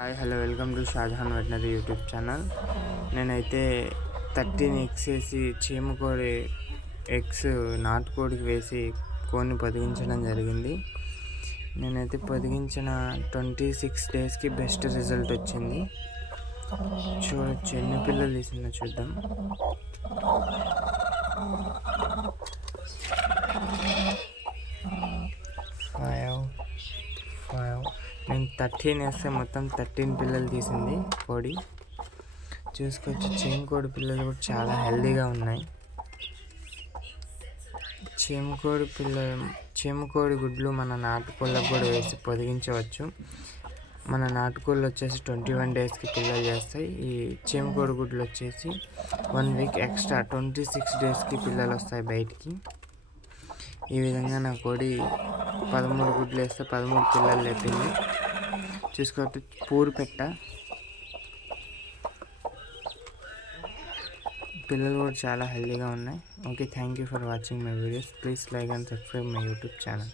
Hi hello welcome to Shahjahan veterinary YouTube channel. నేనైతే 13 eggs వేసి చీమకోడి eggs నాటుకోడికి వేసి కోడిని పొదిగించడం జరిగింది. నేనైతే పొదిగించిన 26 డేస్కి బెస్ట్ రిజల్ట్ వచ్చింది. చూడొచ్చు ఎన్ని పిల్లలు తీసిందో చూద్దాం. నేను 13 వేస్తే మొత్తం 13 పిల్లలు తీసింది కోడి. చూసుకోవచ్చు, చీమకోడి పిల్లలు కూడా చాలా హెల్దీగా ఉన్నాయి. చీమకోడి గుడ్లు మన నాటుకోళ్ళకు కూడా వేసి పొదిగించవచ్చు. మన నాటుకోళ్ళు వచ్చేసి 21 డేస్కి పిల్లలు చేస్తాయి. ఈ చీమకోడి గుడ్లు వచ్చేసి 1 వీక్ ఎక్స్ట్రా 26 డేస్కి పిల్లలు వస్తాయి బయటికి. ఈ విధంగా నా కోడి 13 గుడ్లు వేస్తే 13 పిల్లలు లేపింది. చూసుకోవచ్చు, పూరు పెట్ట పిల్లలు కూడా చాలా హెల్దీగా ఉన్నాయి. Okay, thank you for watching my videos. Please like and subscribe my YouTube channel.